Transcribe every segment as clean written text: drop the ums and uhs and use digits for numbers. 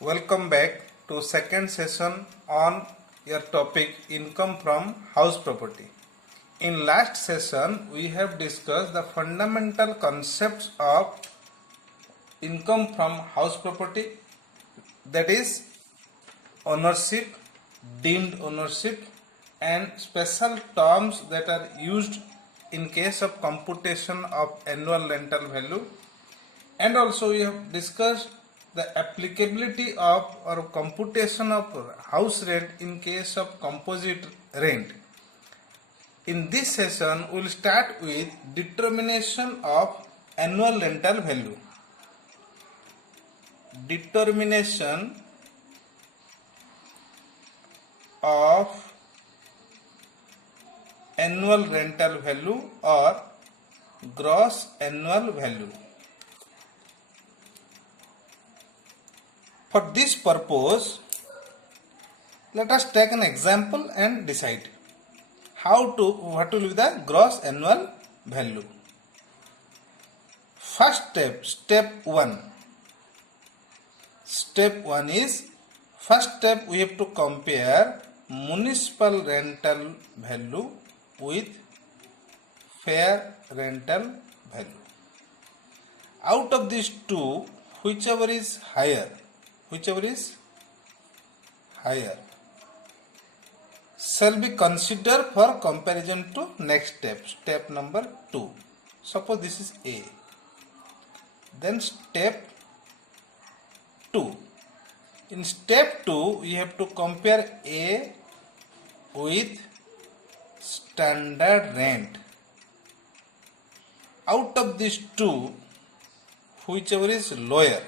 Welcome back to second session on your topic income from house property. In last session we have discussed the fundamental concepts of income from house property, that is ownership, deemed ownership and special terms that are used in case of computation of annual rental value, and also we have discussed the applicability of or computation of house rent in case of composite rent. In this session we will start with determination of annual rental value. Determination of annual rental value or gross annual value. For this purpose, let us take an example and decide what will be the gross annual value. First step 1. Step 1 is, first step we have to compare municipal rental value with fair rental value. Out of these two, whichever is higher shall be considered for comparison to next step number 2. Suppose this is A, then step 2. In step 2 we have to compare A with standard rent. Out of these two, whichever is lower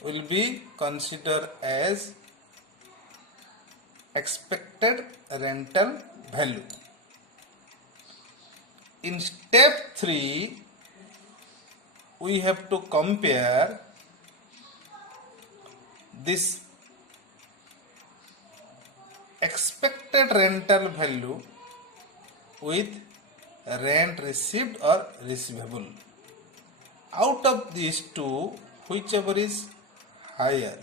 will be considered as expected rental value. In step 3 we have to compare this expected rental value with rent received or receivable. Out of these two, whichever is higher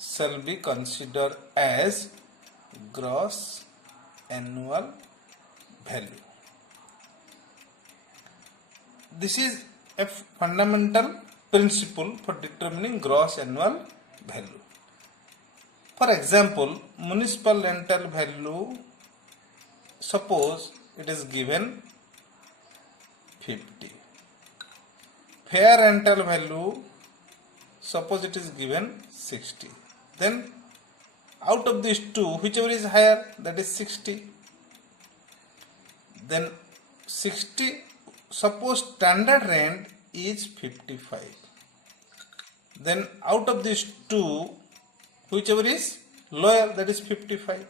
shall be considered as gross annual value. This is a fundamental principle for determining gross annual value. For example, municipal rental value, suppose it is given 50. Fair rental value, suppose it is given 60. Then out of these two, whichever is higher, that is 60. Then 60, suppose standard rent is 55. Then out of these two, whichever is lower, that is 55.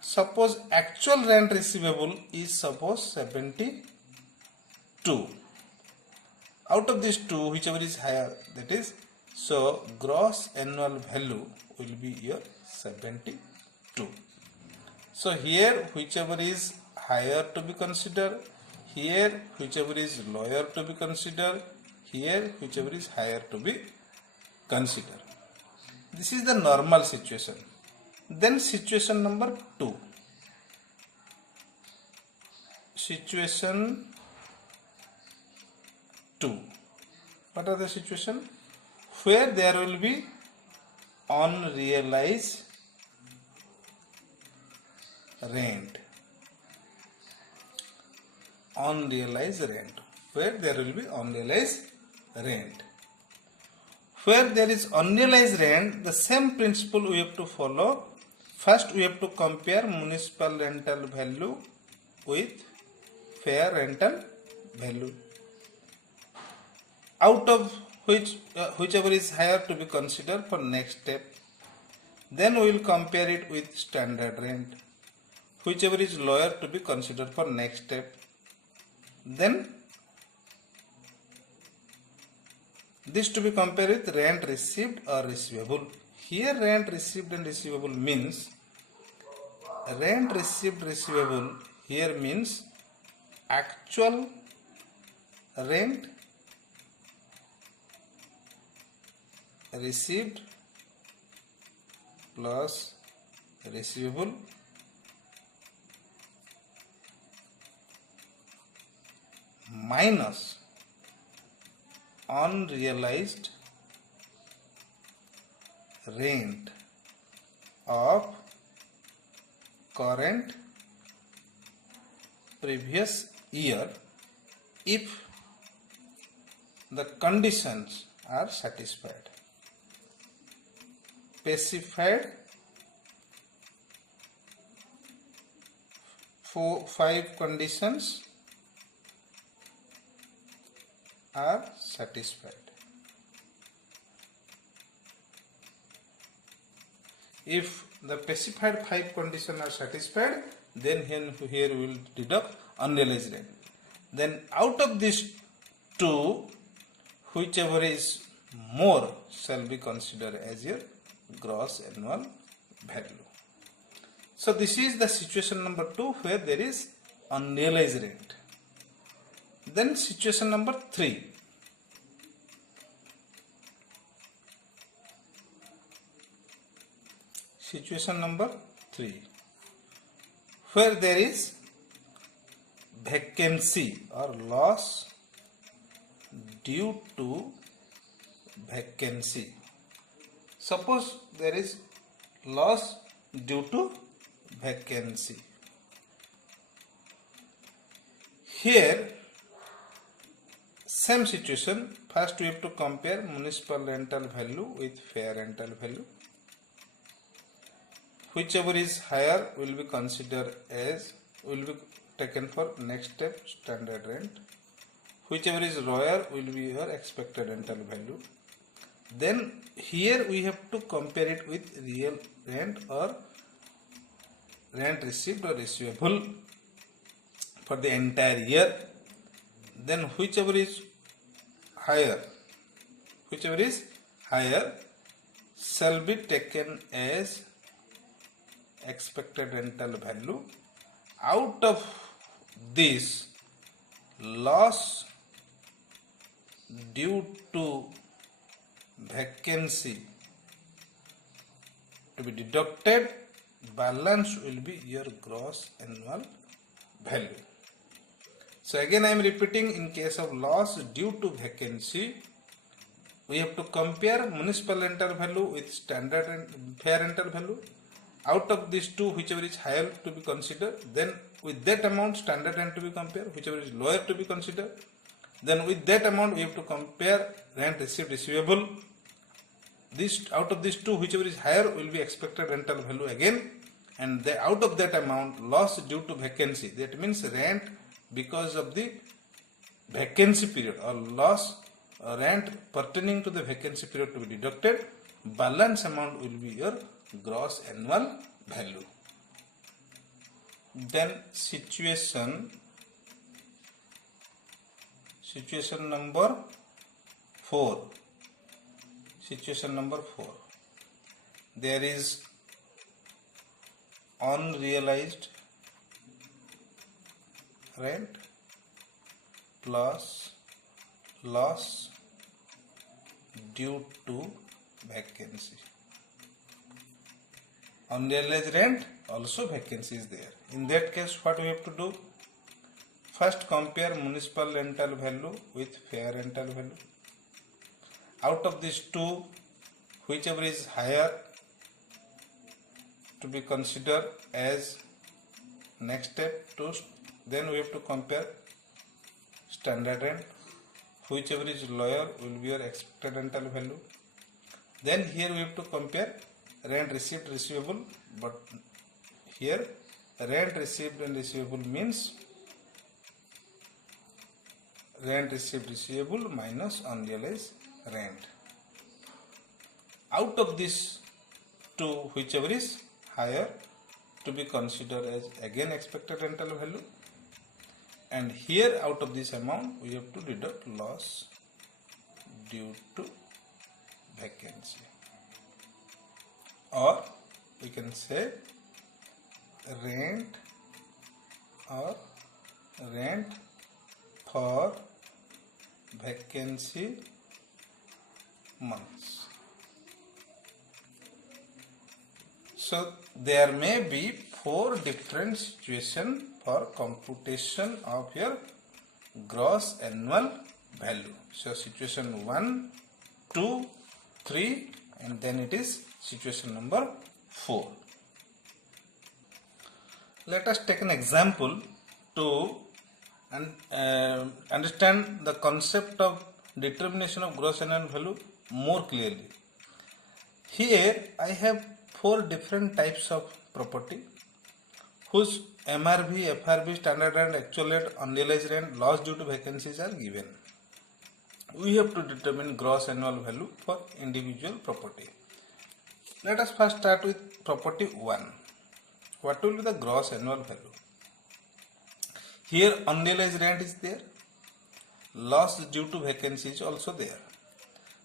Suppose actual rent receivable is suppose 72. Out of these two, whichever is higher, that is, so gross annual value will be your 72. So here whichever is higher to be considered, here whichever is lower to be considered, here whichever is higher to be considered. This is the normal situation. Then situation number 2. Situation 2. What are the situation? Where there will be unrealized rent. Unrealized rent. Where there will be unrealized rent. Where there is unrealized rent, the same principle we have to follow. First we have to compare municipal rental value with fair rental value. Out of which whichever is higher to be considered for next step. Then we will compare it with standard rent. Whichever is lower to be considered for next step. Then this to be compared with rent received or receivable. Here rent received and receivable means rent received receivable here means actual rent received plus receivable minus unrealized rent of current previous year if the conditions are satisfied. Specified 5 conditions are satisfied. If the specified 5 conditions are satisfied, then here we will deduct unrealized rent. Then out of these 2, whichever is more shall be considered as your gross annual value. So this is the situation number 2 where there is unrealized rent. Then situation number 3. Situation number 3 where there is vacancy or loss due to vacancy. Suppose there is loss due to vacancy. Here same situation, first we have to compare municipal rental value with fair rental value. Whichever is higher will be considered as, will be taken for next step standard rent. Whichever is lower will be your expected rental value. Then here we have to compare it with real rent or rent received or receivable for the entire year. Then whichever is higher shall be taken as expected rental value. Out of this, loss due to vacancy to be deducted, balance will be your gross annual value. So again I am repeating, in case of loss due to vacancy, we have to compare municipal rental value with standard and fair rental value. Out of these 2, whichever is higher to be considered, then with that amount standard rent to be compared, whichever is lower to be considered. Then with that amount we have to compare rent received receivable. This, out of these 2, whichever is higher will be expected rental value again, and out of that amount loss due to vacancy, that means rent because of the vacancy period or loss rent pertaining to the vacancy period to be deducted. Balance amount will be your gross annual value. Then situation number 4. Situation number 4. There is unrealized rent plus loss due to vacancy. Unrealized rent, also vacancy is there. In that case, what we have to do? First compare municipal rental value with fair rental value. Out of these 2, whichever is higher to be considered as next step. Then we have to compare standard rent. Whichever is lower will be your expected rental value. Then here we have to compare rent received receivable, but here rent received and receivable means rent received receivable minus unrealized rent. Out of these 2, whichever is higher to be considered as again expected rental value, and here out of this amount we have to deduct loss due to vacancy, or we can say rent or rent for vacancy months. So there may be 4 different situations for computation of your gross annual value. So situation 1, 2, 3 and then it is situation number 4. Let us take an example to understand the concept of determination of gross annual value more clearly. Here I have 4 different types of property whose MRV, FRV, standard rent, actual rent, unrealized rent, loss due to vacancies are given. We have to determine gross annual value for individual property. Let us first start with property 1. What will be the gross annual value? Here unrealized rent is there, loss due to vacancy is also there.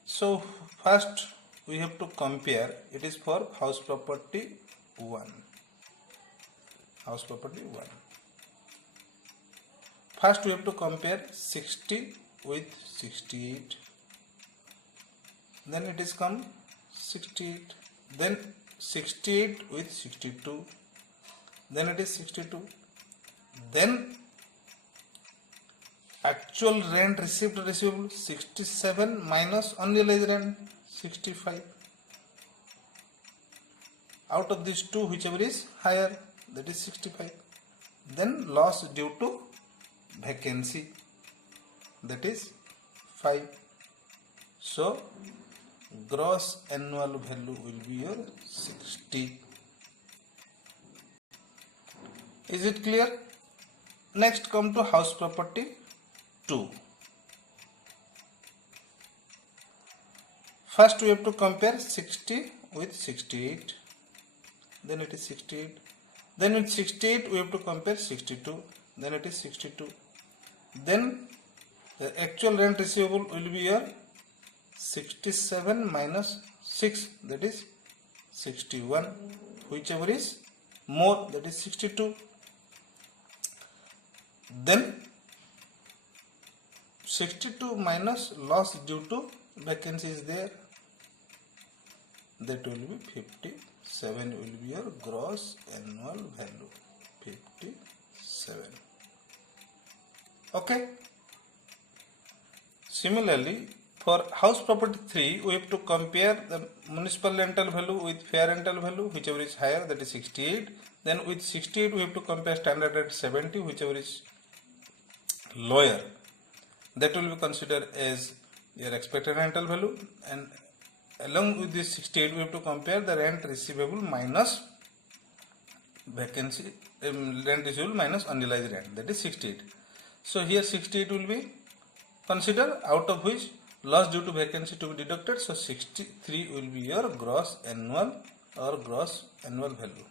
So first we have to compare, it is for house property 1. House property 1. First we have to compare 60 with 68. Then it is come 68. Then 68 with 62. Then it is 62. Then actual rent received receivable 67 minus unrealized rent 65. Out of these two, whichever is higher, that is 65. Then loss due to vacancy, that is 5. So gross annual value will be your 60. Is it clear? Next come to house property 2. First we have to compare 60 with 68. Then it is 68. Then with 68 we have to compare 62. Then it is 62. Then the actual rent receivable will be your 67 minus 6, that is 61. Whichever is more, that is 62. Then 62 minus loss due to vacancy is there, that will be 57 will be your gross annual value, 57. Okay. Similarly, for house property 3, we have to compare the municipal rental value with fair rental value, whichever is higher, that is 68. Then with 68 we have to compare standard rent 70, whichever is lower, that will be considered as your expected rental value. And along with this 68 we have to compare the rent receivable minus vacancy, rent receivable minus unrealized rent, that is 68. So here 68 will be considered, out of which loss due to vacancy to be deducted. So 63 will be your gross annual or gross annual value.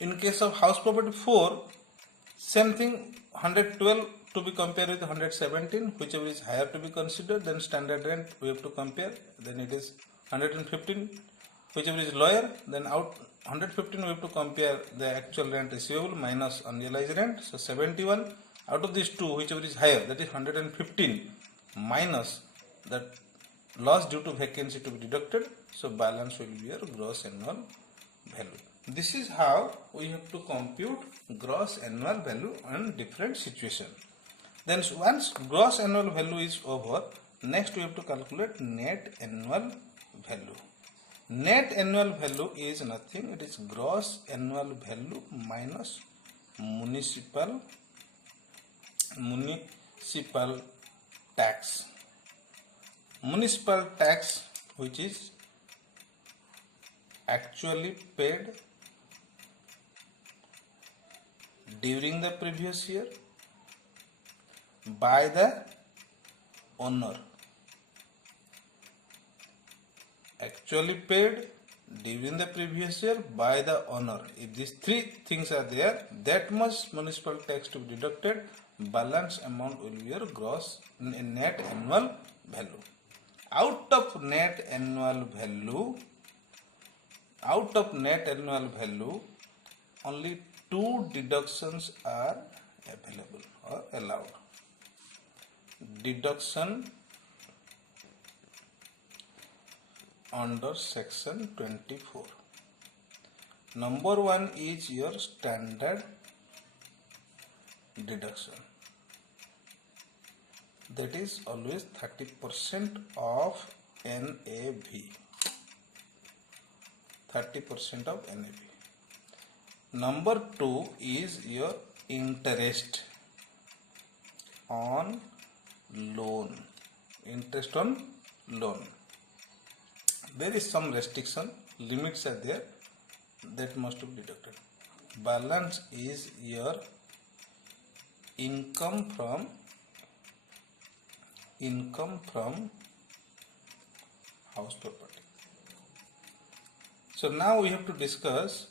In case of house property 4, same thing, 112 to be compared with 117, whichever is higher to be considered. Then standard rent we have to compare, then it is 115, whichever is lower. Then out 115 we have to compare the actual rent receivable minus unrealized rent, so 71. Out of these two, whichever is higher, that is 115 minus that loss due to vacancy to be deducted, so balance will be your gross annual value. This is how we have to compute gross annual value in different situations. Then once gross annual value is over, next we have to calculate net annual value. Net annual value is nothing, it is gross annual value minus municipal tax. Municipal tax, which is actually paid during the previous year by the owner. Actually paid during the previous year by the owner. If these three things are there, that much municipal tax to be deducted, balance amount will be your gross net annual value. Out of net annual value, only 2 deductions are available or allowed. Deduction under section 24. Number one is your standard deduction. That is always 30% of NAV. 30% of NAV. Number two is your interest on loan. Interest on loan. There is some restriction, limits are there that must be deducted. Balance is your income from house property. So now we have to discuss.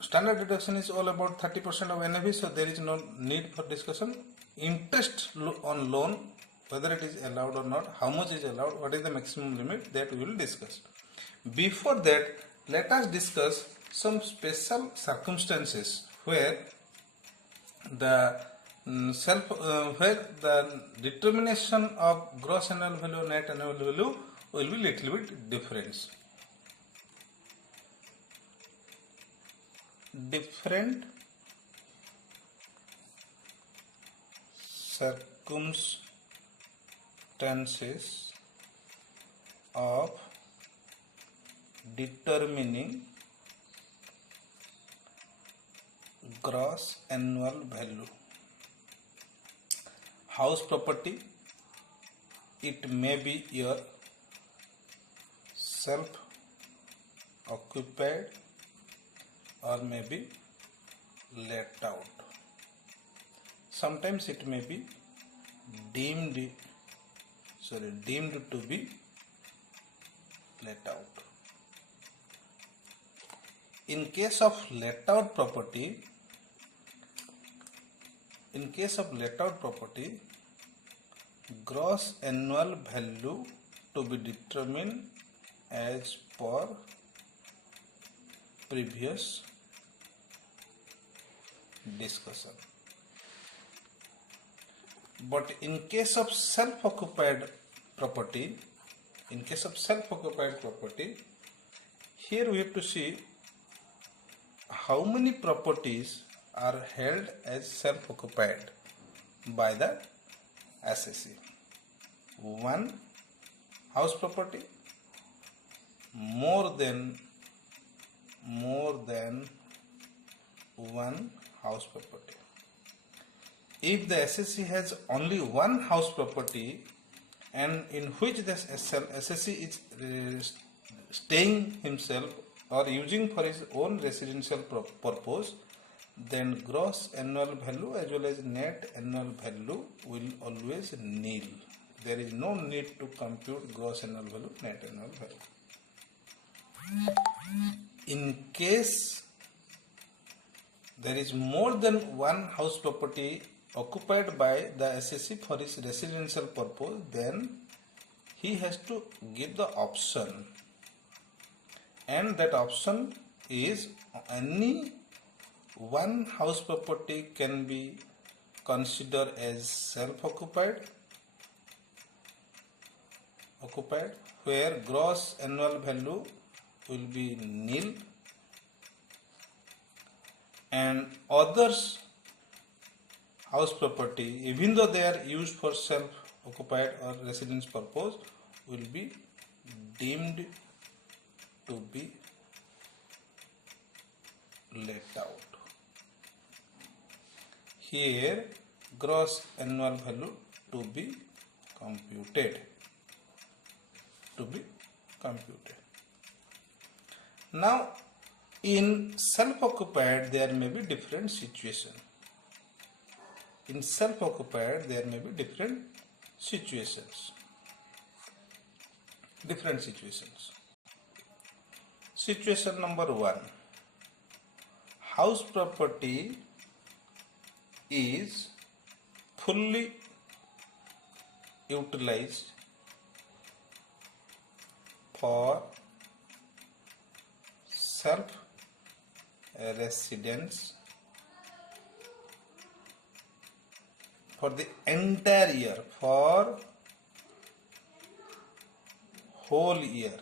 Standard deduction is all about 30% of NAV, so there is no need for discussion. Interest on loan, whether it is allowed or not, how much is allowed, what is the maximum limit, that we will discuss. Before that, let us discuss some special circumstances where the determination of gross annual value, net annual value will be little bit different. Different circumstances of determining gross annual value. House property, it may be your self-occupied or may be let out. Sometimes it may be deemed to be let out. In case of let out property, gross annual value to be determined as per previous discussion. But in case of self-occupied property, here we have to see how many properties are held as self-occupied by the assessee. One house property, more than one house property. If the assessee has only one house property and in which the assessee is staying himself or using for his own residential purpose, then gross annual value as well as net annual value will always nil. There is no need to compute gross annual value, net annual value. In case there is more than one house property occupied by the assessee for his residential purpose, then he has to give the option, and that option is any one house property can be considered as self-occupied, where gross annual value will be nil, and others house property, even though they are used for self-occupied or residence purpose, will be deemed to be let out. Here gross annual value to be computed. Now in self-occupied there may be different situation. Situation number one. House property is fully utilized for self-residence for the entire year, for whole year.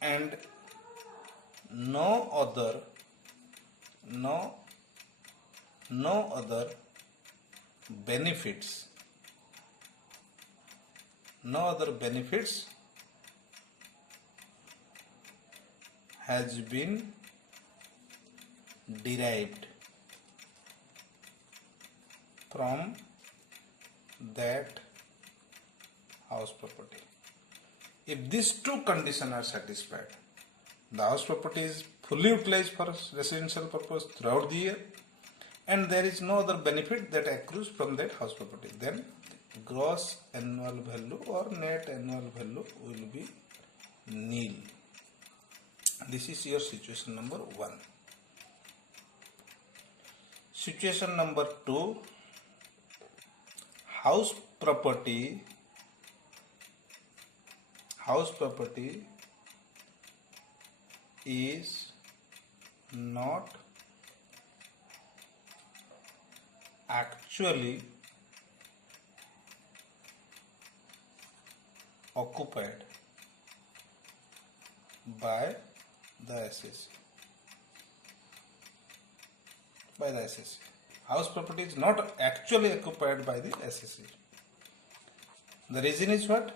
and no other benefits has been derived from that house property. If these two conditions are satisfied, the house property is fully utilized for residential purpose throughout the year and there is no other benefit that accrues from that house property, then gross annual value or net annual value will be nil. This is your situation number 1. Situation number 2, house property is not actually occupied by the SSC. House property is not actually occupied by the SSC. The reason is what?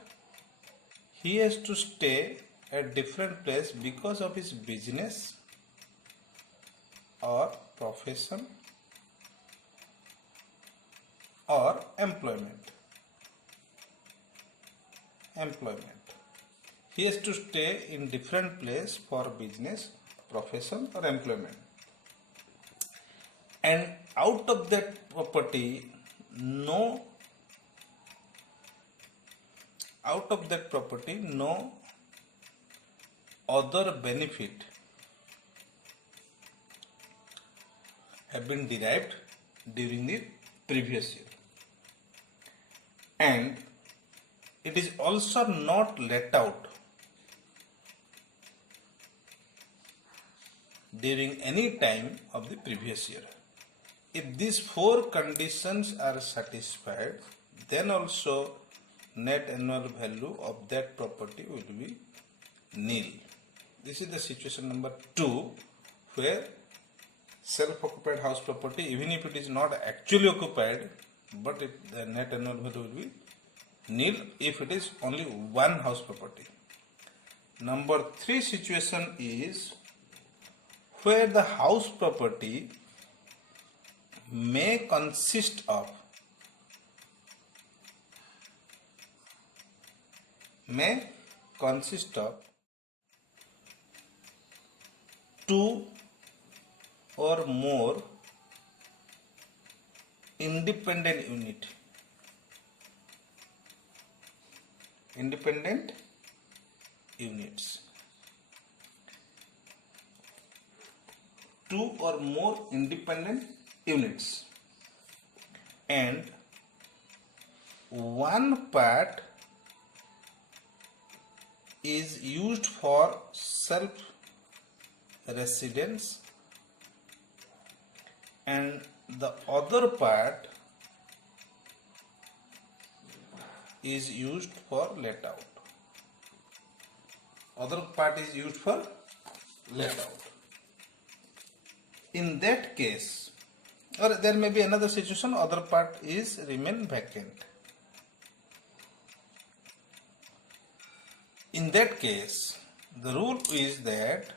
He has to stay at different place because of his business or profession or employment. He has to stay in different place for business, profession or employment. And out of that property, no other benefit have been derived during the previous year. And it is also not let out during any time of the previous year. If these 4 conditions are satisfied, then also net annual value of that property will be nil. This is the situation number 2, where self-occupied house property, even if it is not actually occupied, but the net annual value will be nil if it is only one house property. Number 3 situation is where the house property may consist of two or more independent units. 2 or more independent units, and one part is used for self residence and the other part is used for let out. In that case, or there may be another situation, other part is remain vacant. In that case, the rule is that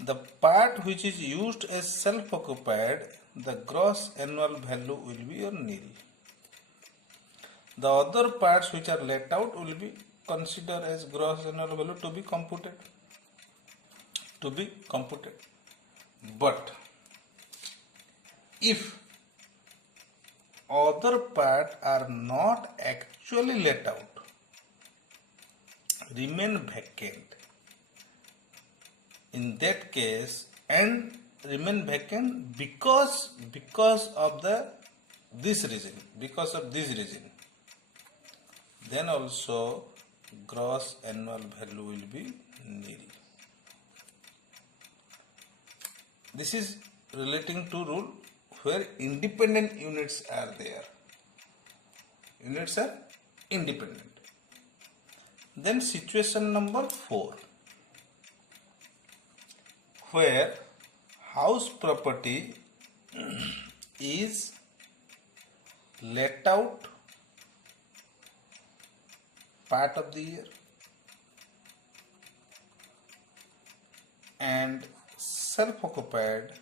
the part which is used as self-occupied, the gross annual value will be nil. The other parts which are let out will be considered as gross annual value to be computed. But if other parts are not actually let out, remain vacant, in that case, and remain vacant because of this reason, then also gross annual value will be nil. This is relating to rule where independent units are there. Units are independent. Then situation number 4. where house property is let out part of the year and self-occupied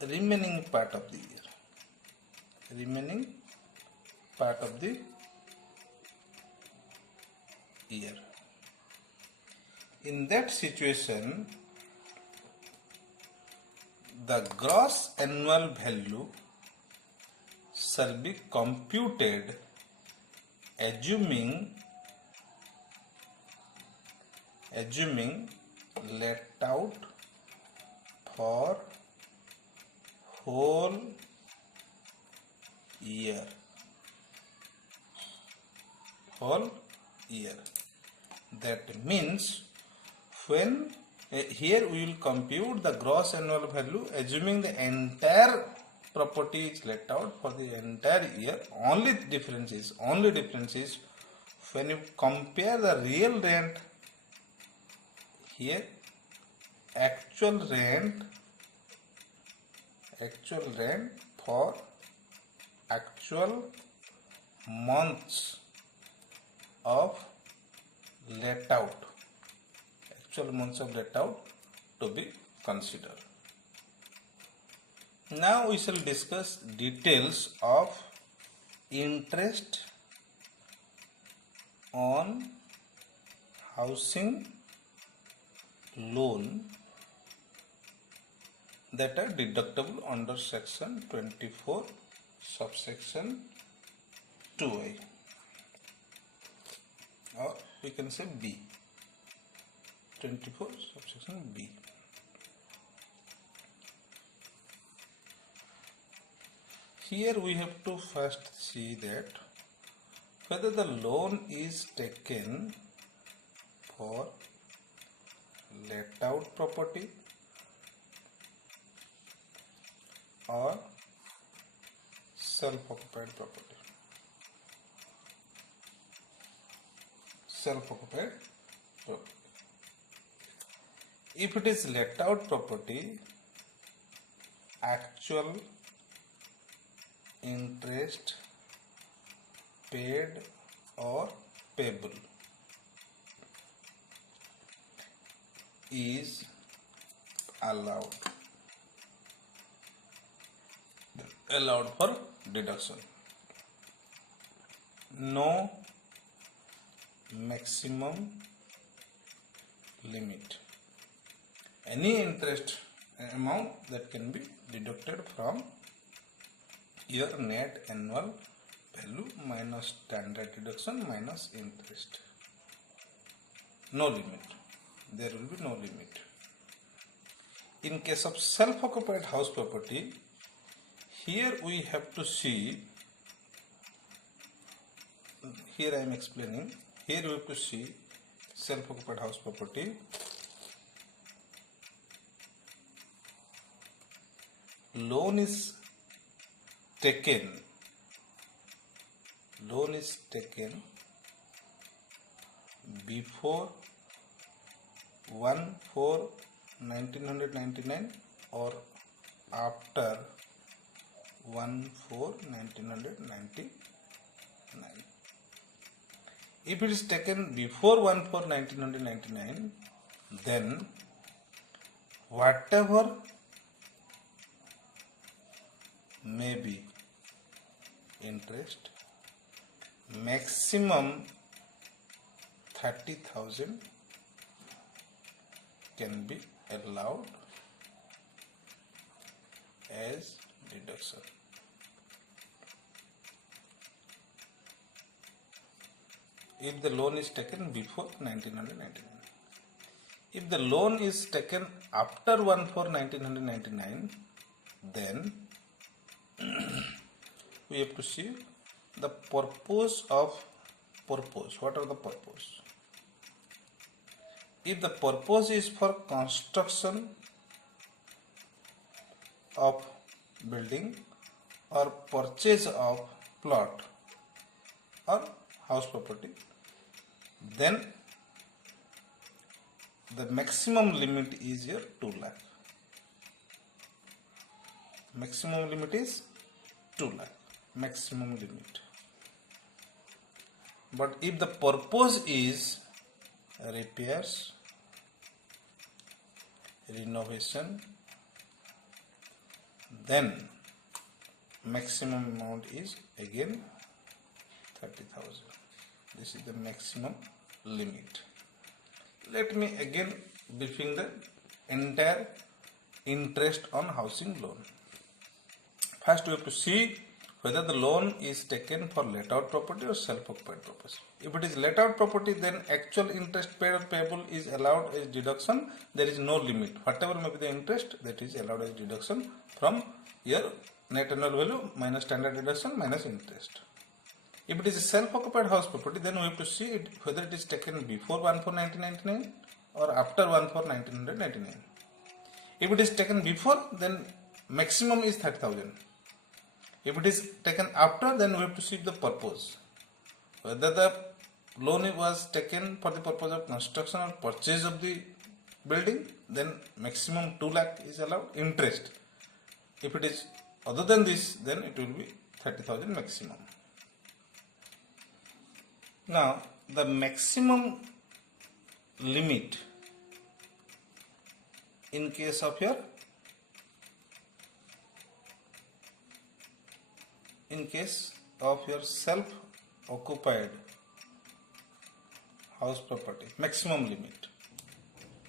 remaining part of the year. In that situation, the gross annual value shall be computed assuming let out for whole year. That means when here we will compute the gross annual value assuming the entire property is let out for the entire year. Only difference is when you compare the real rent here, actual rent for actual months of let out to be considered. Now we shall discuss details of interest on housing loan that are deductible under section 24 subsection 2I, or we can say B. 24 subsection B. Here we have to first see that whether the loan is taken for let out property or self-occupied property. If it is let out property, actual interest paid or payable is allowed for deduction. No maximum limit. Any interest amount that can be deducted from your net annual value minus standard deduction minus interest. No limit. There will be no limit. In case of self-occupied house property, here we have to see, here I am explaining, here we have to see self-occupied house property. Loan is taken before 1/4/1999 or after 1/4/1999. If it is taken before 1/4/1999, then whatever may be interest, maximum 30,000 can be allowed as deduction. If the loan is taken before 1999. If the loan is taken after 1/4/1999, then we have to see the purpose. What are the purpose? If the purpose is for construction of building or purchase of plot or house property, then the maximum limit is your 2 lakh. Maximum limit is 2 lakh. Maximum limit. But if the purpose is repairs, renovation, then maximum amount is again 30,000. This is the maximum limit. Let me again briefing the entire interest on housing loan. First we have to see whether the loan is taken for let out property or self-occupied property. If it is let out property, then actual interest paid or payable is allowed as deduction. There is no limit. Whatever may be the interest, that is allowed as deduction from your net annual value minus standard deduction minus interest. If it is a self-occupied house property, then we have to see whether it is taken before 1/4/1999 or after 1/4/1999. If it is taken before, then maximum is 30,000. If it is taken after, then we have to see the purpose. Whether the loan was taken for the purpose of construction or purchase of the building, then maximum 2 lakh is allowed interest. If it is other than this, then it will be 30,000 maximum. Now, the maximum limit in case of your self-occupied house property, maximum limit,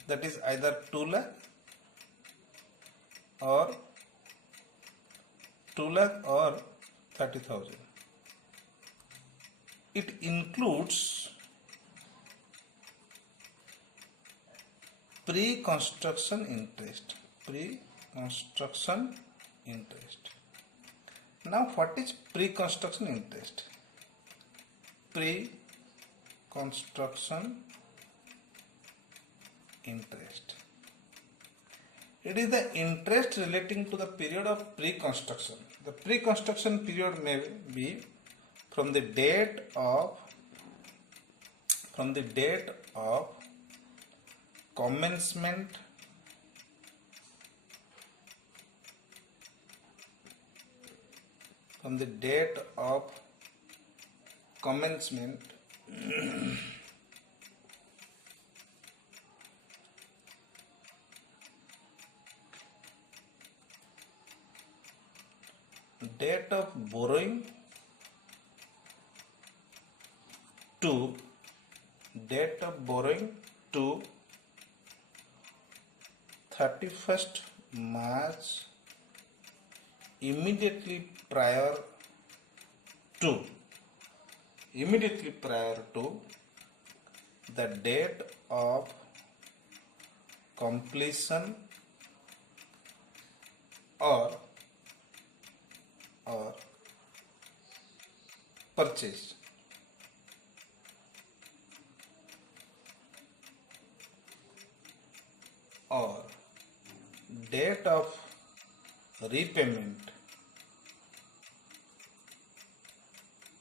that is either 2 lakh or 30,000. It includes pre-construction interest. Now, what is pre-construction interest? Pre-construction interest. It is the interest relating to the period of pre-construction. The pre-construction period may be from the date of commencement date of borrowing to date of borrowing to 31st March immediately prior to the date of completion or purchase. Or date of repayment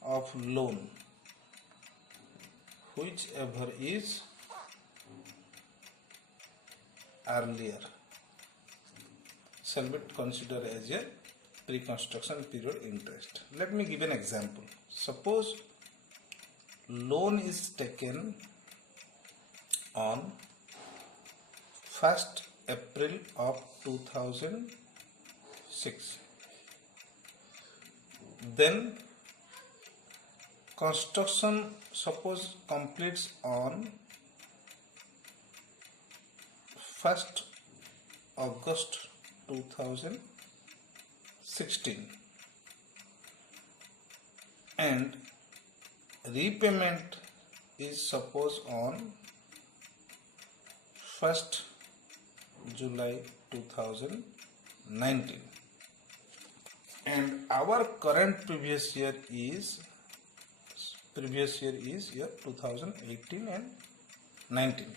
of loan, whichever is earlier, shall be considered as a pre-construction period interest. Let me give an example. Suppose loan is taken on 1st April of 2006. Then construction suppose completes on 1st August 2016 and repayment is suppose on 1st July 2019, and our current previous year is year 2018 and 19.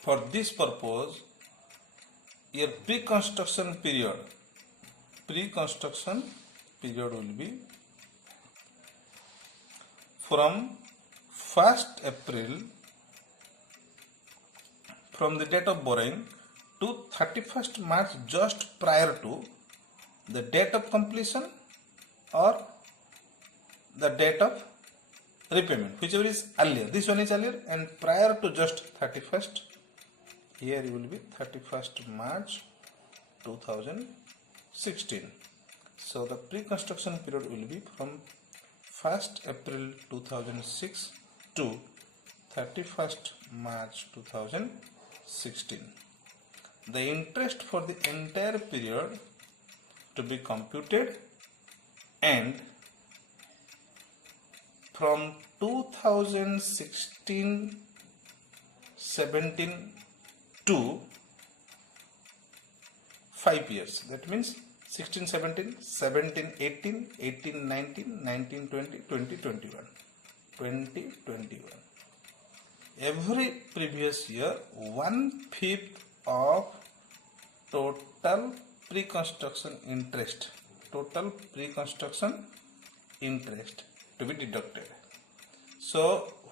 For this purpose, your pre-construction period will be from 1st April from the date of borrowing to 31st March just prior to the date of completion or the date of repayment, whichever is earlier. This one is earlier, and prior to just 31st, here you will be 31st March 2016. So the pre-construction period will be from 1st April 2006 to 31st March 2016. The interest for the entire period to be computed, and from 2016-17 to 5 years. That means 16-17, 17-18, 18-19, 19-20, 20-21, 20-21. Every previous year, 1/5 of total pre-construction interest to be deducted. So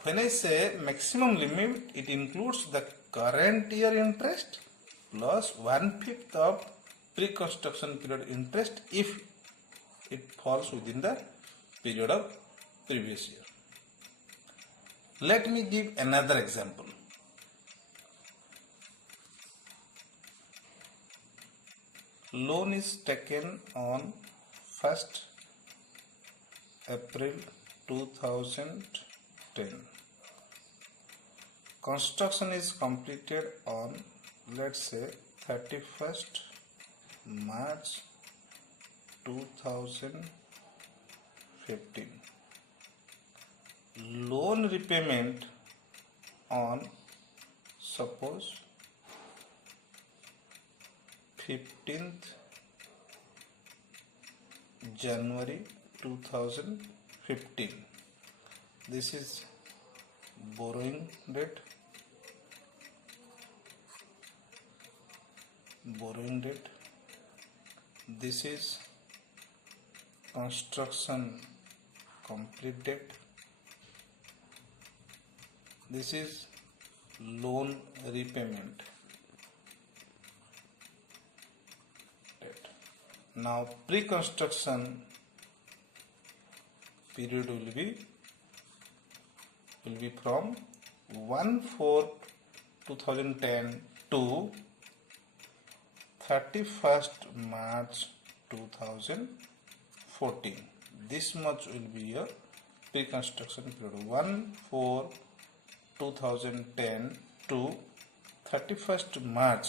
when I say maximum limit, it includes the current year interest plus 1/5 of pre-construction period interest if it falls within the period of previous year. Let me give another example. Loan is taken on 1st April 2010. Construction is completed on, let's say, 31st March 2015. Loan repayment on, suppose, 15th January 2015. This is borrowing date. This is construction complete date. This is loan repayment date. Now pre-construction period will be from 1/4/2010 to 31st March 2014. This much will be your pre-construction period. 1/4/2010 to 31st March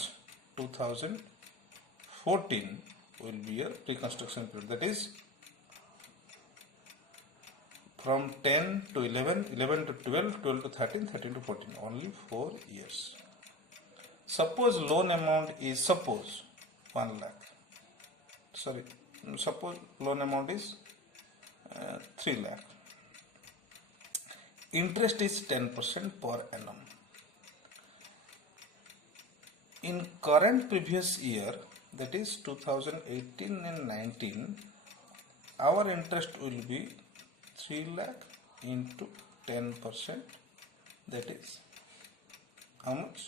2014 will be your pre-construction period. That is from 10 to 11, 11 to 12, 12 to 13, 13 to 14. Only 4 years. Suppose loan amount is 1 lakh. Suppose loan amount is 3 lakh. Interest is 10% per annum. In current previous year, that is 2018 and 19, our interest will be 3 lakh into 10%, that is how much?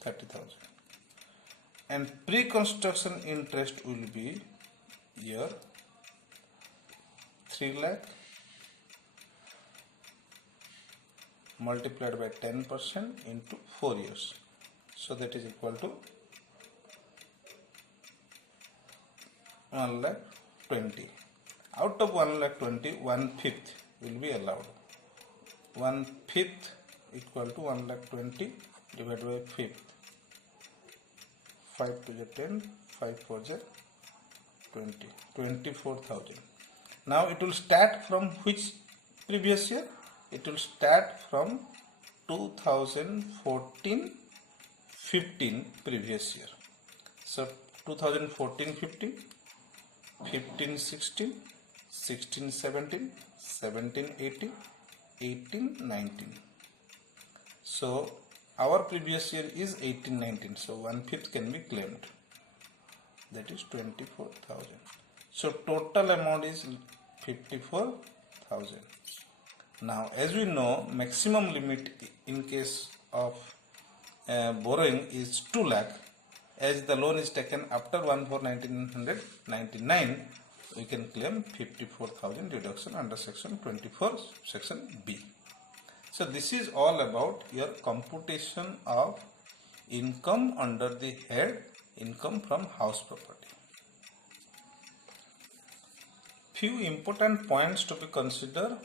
30,000. And pre-construction interest will be here 3 lakh multiplied by 10% into 4 years. So that is equal to 1,20,000. Out of 1,20,000, 1/5 will be allowed. 1/5 equal to 1,20,000 divided by 5. 5 to the 10, 5 for the 20, 24,000. Now it will start from which previous year? It will start from 2014-15 previous year. So 2014-15, 15-16, 16-17, 17-18, 18-19. So our previous year is 18-19. So 1/5 can be claimed. That is 24,000. So total amount is 54,000. Now, as we know, maximum limit in case of borrowing is 2 lakh. As the loan is taken after 1/4/1999, we can claim 54,000 deduction under section 24, section B. So this is all about your computation of income under the head income from house property. Few important points to be considered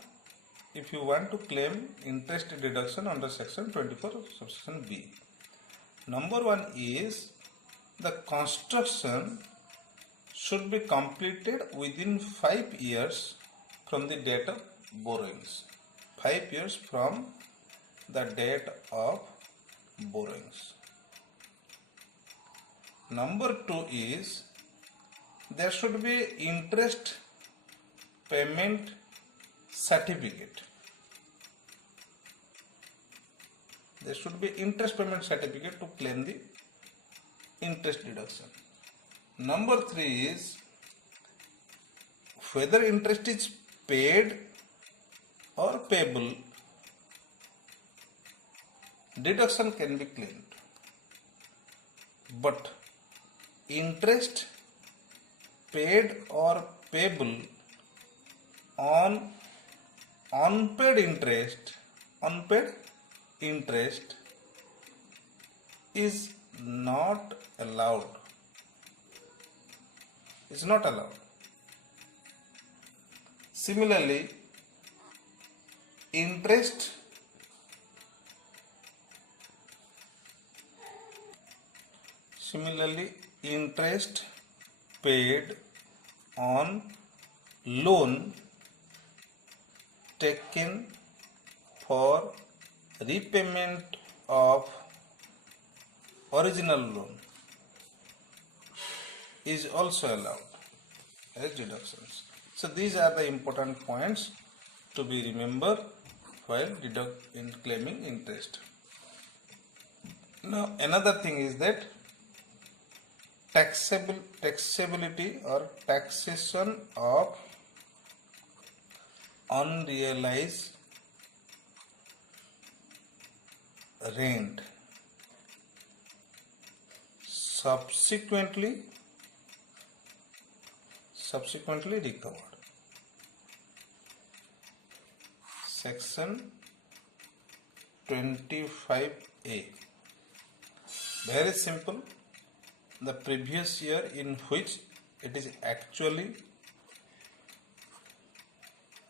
if you want to claim interest deduction under section 24, subsection B. Number one is the construction should be completed within 5 years from the date of borrowings. 5 years from the date of borrowings. Number two is there should be interest payment certificate. There should be interest payment certificate to claim the interest deduction. Number three is whether interest is paid or payable, deduction can be claimed. But interest paid or payable on unpaid interest is not allowed. It's not allowed. Similarly, interest paid on loan taken for repayment of original loan is also allowed as deductions. So these are the important points to be remembered while in claiming interest. Now another thing is that taxability or taxation of unrealized rent subsequently recovered. Section 25A. Very simple. The previous year in which it is actually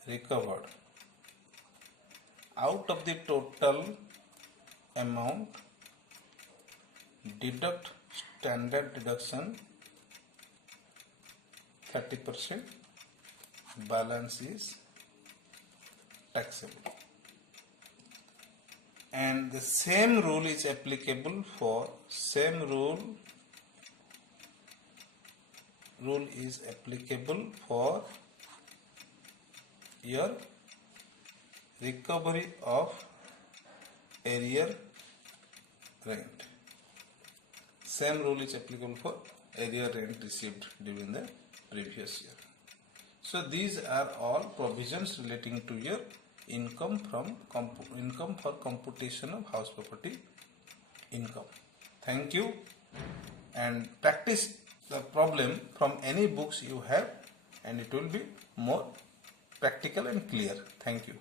recovered out of the total amount, deduct standard deduction 30%, balance is taxable. And the same rule is applicable for your recovery of arrear rent. Same rule is applicable for arrear rent received during the previous year. So these are all provisions relating to your income for computation of house property income. Thank you, and practice the problem from any books you have, and it will be more practical and clear. Thank you.